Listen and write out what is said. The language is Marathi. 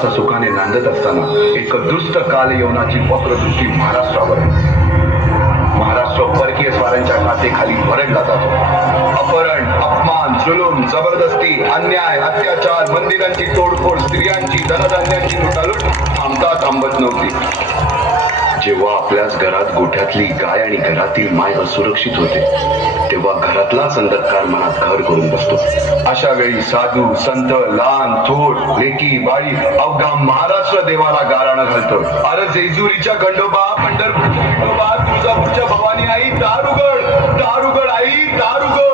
विकासा सुखाने नांदत असताना एक दुष्ट कालयवनाची वक्रदृष्टी महाराष्ट्रावर. महाराष्ट्र परकीय स्वारांच्या कातेखाली भरडला जातो. अपहरण, अपमान, जुलूम, जबरदस्ती, अन्याय, अत्याचार, मंदिरांची तोडफोड, स्त्रियांची, धनधान्यांची लुटालूट थांबत नव्हती. जेव्हा आपल्याच घरात गोठ्यातली गाय आणि घरातील माय असुरक्षित होते, तेव्हा घरातलाच अंधकार मनात घर करून बसतो. अशा वेळी साधू, संत, लहान थोर, लेकी, बाळी अवघा महाराष्ट्र देवाला गाराणं घालतो. अरे जेजुरीच्या खंडोबा, पंढरपूरच्या खंडोबा, तुळजापूरच्या भवानी आई, दार उघड आई, दार उघड.